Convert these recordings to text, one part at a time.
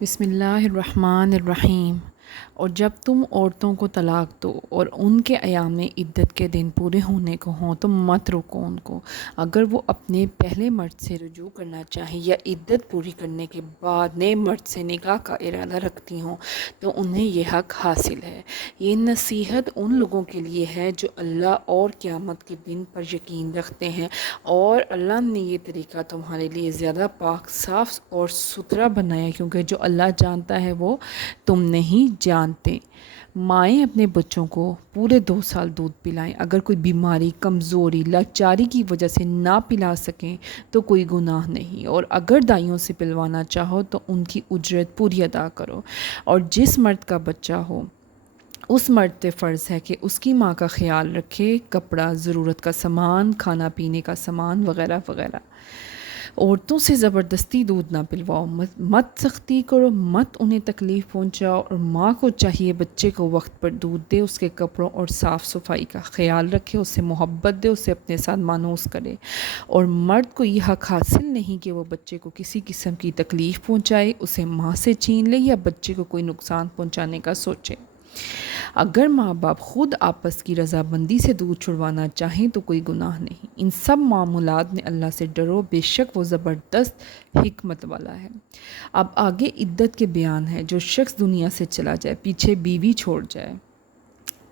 بسم اللہ الرحمن الرحیم۔ اور جب تم عورتوں کو طلاق دو اور ان کے ایام عدت کے دن پورے ہونے کو ہوں تو مت روکو ان کو۔ اگر وہ اپنے پہلے مرد سے رجوع کرنا چاہیں یا عدت پوری کرنے کے بعد نئے مرد سے نکاح کا ارادہ رکھتی ہوں تو انہیں یہ حق حاصل ہے۔ یہ نصیحت ان لوگوں کے لیے ہے جو اللہ اور قیامت کے دن پر یقین رکھتے ہیں، اور اللہ نے یہ طریقہ تمہارے لیے زیادہ پاک، صاف اور ستھرا بنایا کیونکہ جو اللہ جانتا ہے وہ تم نہیں جانتے۔ مائیں اپنے بچوں کو پورے 2 سال دودھ پلائیں۔ اگر کوئی بیماری، کمزوری، لاچاری کی وجہ سے نہ پلا سکیں تو کوئی گناہ نہیں، اور اگر دائیوں سے پلوانا چاہو تو ان کی اجرت پوری ادا کرو۔ اور جس مرد کا بچہ ہو اس مرد پہ فرض ہے کہ اس کی ماں کا خیال رکھے، کپڑا، ضرورت کا سامان، کھانا پینے کا سامان وغیرہ وغیرہ۔ عورتوں سے زبردستی دودھ نہ پلواؤ، مت سختی کرو، مت انہیں تکلیف پہنچاؤ، اور ماں کو چاہیے بچے کو وقت پر دودھ دے، اس کے کپڑوں اور صاف صفائی کا خیال رکھے، اسے محبت دے، اسے اپنے ساتھ مانوس کرے۔ اور مرد کو یہ حق حاصل نہیں کہ وہ بچے کو کسی قسم کی تکلیف پہنچائے، اسے ماں سے چھین لے یا بچے کو کوئی نقصان پہنچانے کا سوچے۔ اگر ماں باپ خود آپس کی رضامندی سے دودھ چھڑوانا چاہیں تو کوئی گناہ نہیں۔ ان سب معاملات میں اللہ سے ڈرو، بے شک وہ زبردست حکمت والا ہے۔ اب آگے عدت کے بیان ہے۔ جو شخص دنیا سے چلا جائے، پیچھے بیوی چھوڑ جائے،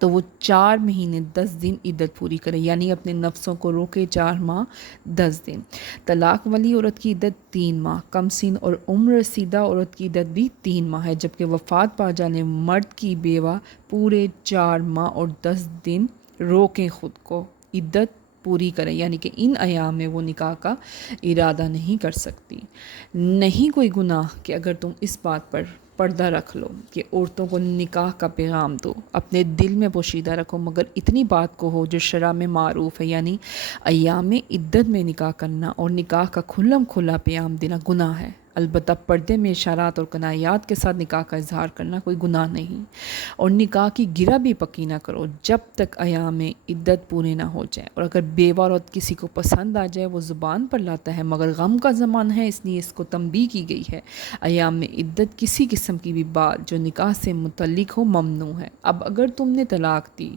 تو وہ 4 مہینے 10 دن عدت پوری کرے، یعنی اپنے نفسوں کو روکے 4 ماہ 10 دن۔ طلاق والی عورت کی عدت 3 ماہ، کم سن اور عمر رسیدہ عورت کی عدت بھی 3 ماہ ہے، جبکہ وفات پا جانے مرد کی بیوہ پورے 4 ماہ اور 10 دن روکیں خود کو، عدت پوری کریں، یعنی کہ ان ایام میں وہ نکاح کا ارادہ نہیں کر سکتی۔ نہیں کوئی گناہ کہ اگر تم اس بات پر پردہ رکھ لو کہ عورتوں کو نکاح کا پیغام دو، اپنے دل میں پوشیدہ رکھو، مگر اتنی بات کو ہو جو شرع میں معروف ہے، یعنی ایام عدت میں نکاح کرنا اور نکاح کا کھلم کھلا پیغام دینا گناہ ہے۔ البتہ پردے میں اشارات اور کنایات کے ساتھ نکاح کا اظہار کرنا کوئی گناہ نہیں۔ اور نکاح کی گرہ بھی پکی نہ کرو جب تک ایام عدت پورے نہ ہو جائیں، اور اگر بیوہ عورت کسی کو پسند آ جائے وہ زبان پر لاتا ہے، مگر غم کا زمانہ ہے اس لیے اس کو تنبیہ کی گئی ہے۔ ایام عدت کسی قسم کی بھی بات جو نکاح سے متعلق ہو ممنوع ہے۔ اب اگر تم نے طلاق دی،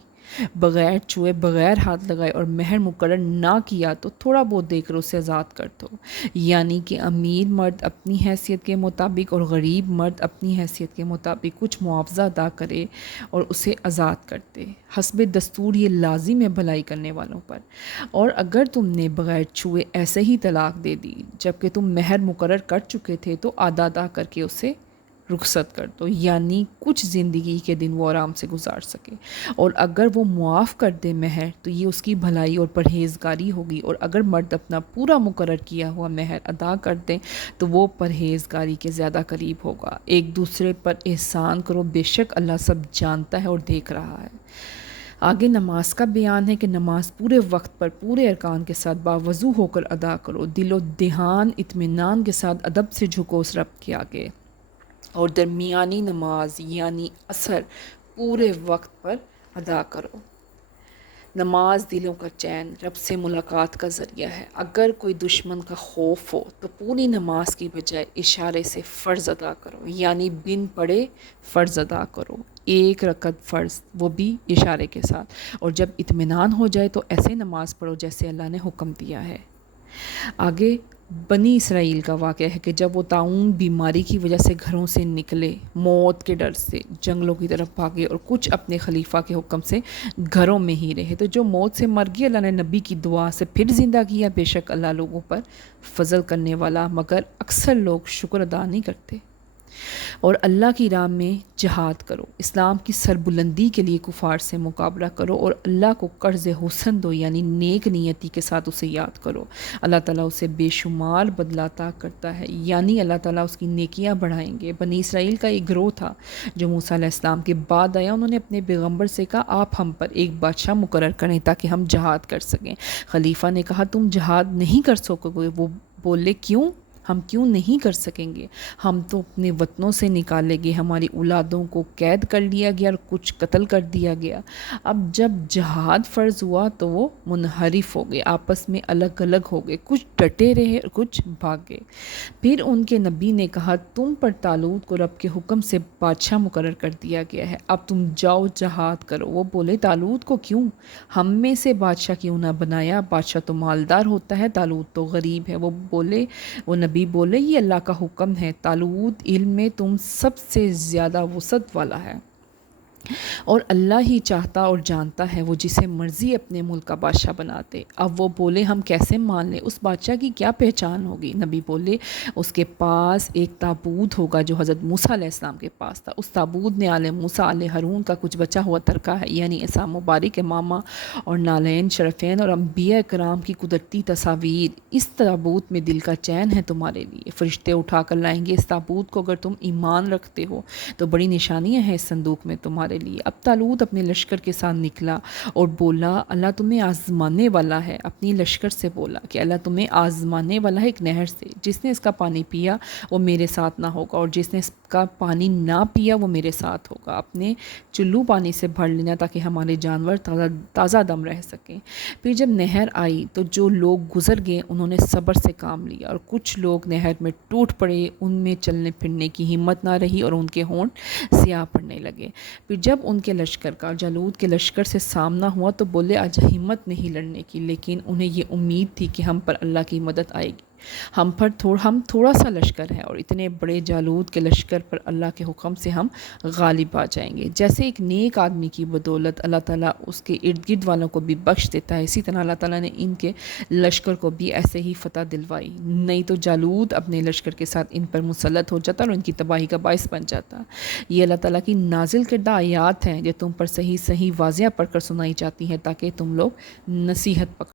بغیر چھوئے، بغیر ہاتھ لگائے اور مہر مقرر نہ کیا تو تھوڑا بہت دے کر اسے آزاد کر دو، یعنی کہ امیر مرد اپنی حیثیت کے مطابق اور غریب مرد اپنی حیثیت کے مطابق کچھ معاوضہ ادا کرے اور اسے آزاد کر دے۔ حسب دستور یہ لازم ہے بھلائی کرنے والوں پر۔ اور اگر تم نے بغیر چھوئے ایسے ہی طلاق دے دی جبکہ تم مہر مقرر کر چکے تھے تو ادا کر کے اسے رخصت کر دو، یعنی کچھ زندگی کے دن وہ آرام سے گزار سکے۔ اور اگر وہ معاف کر دے مہر تو یہ اس کی بھلائی اور پرہیزگاری ہوگی، اور اگر مرد اپنا پورا مقرر کیا ہوا مہر ادا کر دے تو وہ پرہیزگاری کے زیادہ قریب ہوگا۔ ایک دوسرے پر احسان کرو، بے شک اللہ سب جانتا ہے اور دیکھ رہا ہے۔ آگے نماز کا بیان ہے کہ نماز پورے وقت پر پورے ارکان کے ساتھ باوضو ہو کر ادا کرو، دل و دھیان اطمینان کے ساتھ ادب سے جھکو اس رب کے آگے، اور درمیانی نماز یعنی عصر پورے وقت پر ادا کرو۔ نماز دلوں کا چین، رب سے ملاقات کا ذریعہ ہے۔ اگر کوئی دشمن کا خوف ہو تو پوری نماز کی بجائے اشارے سے فرض ادا کرو، یعنی بن پڑھے فرض ادا کرو، 1 رکعت فرض، وہ بھی اشارے کے ساتھ۔ اور جب اطمینان ہو جائے تو ایسے نماز پڑھو جیسے اللہ نے حکم دیا ہے۔ آگے بنی اسرائیل کا واقعہ ہے کہ جب وہ طاعون بیماری کی وجہ سے گھروں سے نکلے، موت کے ڈر سے جنگلوں کی طرف بھاگے، اور کچھ اپنے خلیفہ کے حکم سے گھروں میں ہی رہے، تو جو موت سے مر گیا اللہ نے نبی کی دعا سے پھر زندہ کیا۔ بے شک اللہ لوگوں پر فضل کرنے والا، مگر اکثر لوگ شکر ادا نہیں کرتے۔ اور اللہ کی راہ میں جہاد کرو، اسلام کی سربلندی کے لیے کفار سے مقابلہ کرو، اور اللہ کو قرض حسن دو، یعنی نیک نیتی کے ساتھ اسے یاد کرو۔ اللہ تعالیٰ اسے بے شمار بدلہ عطا کرتا ہے، یعنی اللہ تعالیٰ اس کی نیکیاں بڑھائیں گے۔ بنی اسرائیل کا ایک گروہ تھا جو موسیٰ علیہ السلام کے بعد آیا، انہوں نے اپنے پیغمبر سے کہا آپ ہم پر ایک بادشاہ مقرر کریں تاکہ ہم جہاد کر سکیں۔ خلیفہ نے کہا تم جہاد نہیں کر سکو گے۔ وہ بولے کیوں؟ ہم کیوں نہیں کر سکیں گے؟ ہم تو اپنے وطنوں سے نکالے گئے، ہماری اولادوں کو قید کر لیا گیا اور کچھ قتل کر دیا گیا۔ اب جب جہاد فرض ہوا تو وہ منحرف ہو گئے، آپس میں الگ الگ ہو گئے، کچھ ڈٹے رہے اور کچھ بھاگ گئے۔ پھر ان کے نبی نے کہا تم پر طالوت کو رب کے حکم سے بادشاہ مقرر کر دیا گیا ہے، اب تم جاؤ جہاد کرو۔ وہ بولے طالوت کو کیوں ہم میں سے بادشاہ کیوں نہ بنایا؟ بادشاہ تو مالدار ہوتا ہے، طالوت تو غریب ہے۔ وہ نبی بولے یہ اللہ کا حکم ہے، طالوت علم میں تم سب سے زیادہ وسعت والا ہے، اور اللہ ہی چاہتا اور جانتا ہے وہ جسے مرضی اپنے ملک کا بادشاہ بناتے۔ اب وہ بولے ہم کیسے مان لیں؟ اس بادشاہ کی کیا پہچان ہوگی؟ نبی بولے اس کے پاس ایک تابوت ہوگا جو حضرت موسیٰ علیہ السلام کے پاس تھا، اس تابوت میں آل موسیٰ آل ہارون کا کچھ بچا ہوا ترکہ ہے، یعنی عیسیٰ مبارک کے ماما اور نالین شرفین اور انبیاء کرام کی قدرتی تصاویر۔ اس تابوت میں دل کا چین ہے تمہارے لیے، فرشتے اٹھا کر لائیں گے اس تابوت کو، اگر تم ایمان رکھتے ہو تو بڑی نشانیاں ہیں اس صندوق میں تمہارے لیے۔ اب طالوت اپنے لشکر کے ساتھ نکلا اور بولا اللہ تمہیں آزمانے والا ہے، اپنی لشکر سے بولا کہ اللہ تمہیں آزمانے والا ہے ایک نہر سے، جس نے اس کا پانی پیا وہ میرے ساتھ نہ ہوگا، اور جس نے اس کا پانی نہ پیا وہ میرے ساتھ ہوگا۔ اپنے چلو پانی سے بھر لینا تاکہ ہمارے جانور تازہ دم رہ سکیں۔ پھر جب نہر آئی تو جو لوگ گزر گئے انہوں نے صبر سے کام لیا، اور کچھ لوگ نہر میں ٹوٹ پڑے، ان میں چلنے پھرنے کی ہمت نہ رہی اور ان کے ہونٹ سیاہ پڑنے لگے۔ پھر جب ان کے لشکر کا جالوت کے لشکر سے سامنا ہوا تو بولے آج ہمت نہیں لڑنے کی، لیکن انہیں یہ امید تھی کہ ہم پر اللہ کی مدد آئے گی، ہم تھوڑا سا لشکر ہے اور اتنے بڑے جالوت کے لشکر پر اللہ کے حکم سے ہم غالب آ جائیں گے۔ جیسے ایک نیک آدمی کی بدولت اللہ تعالیٰ اس کے ارد گرد والوں کو بھی بخش دیتا ہے، اسی طرح اللہ تعالیٰ نے ان کے لشکر کو بھی ایسے ہی فتح دلوائی، نہیں تو جالوت اپنے لشکر کے ساتھ ان پر مسلط ہو جاتا اور ان کی تباہی کا باعث بن جاتا۔ یہ اللہ تعالیٰ کی نازل کردہ آیات ہیں جو تم پر صحیح واضح پڑھ کر سنائی جاتی ہیں تاکہ تم لوگ نصیحت پکڑو۔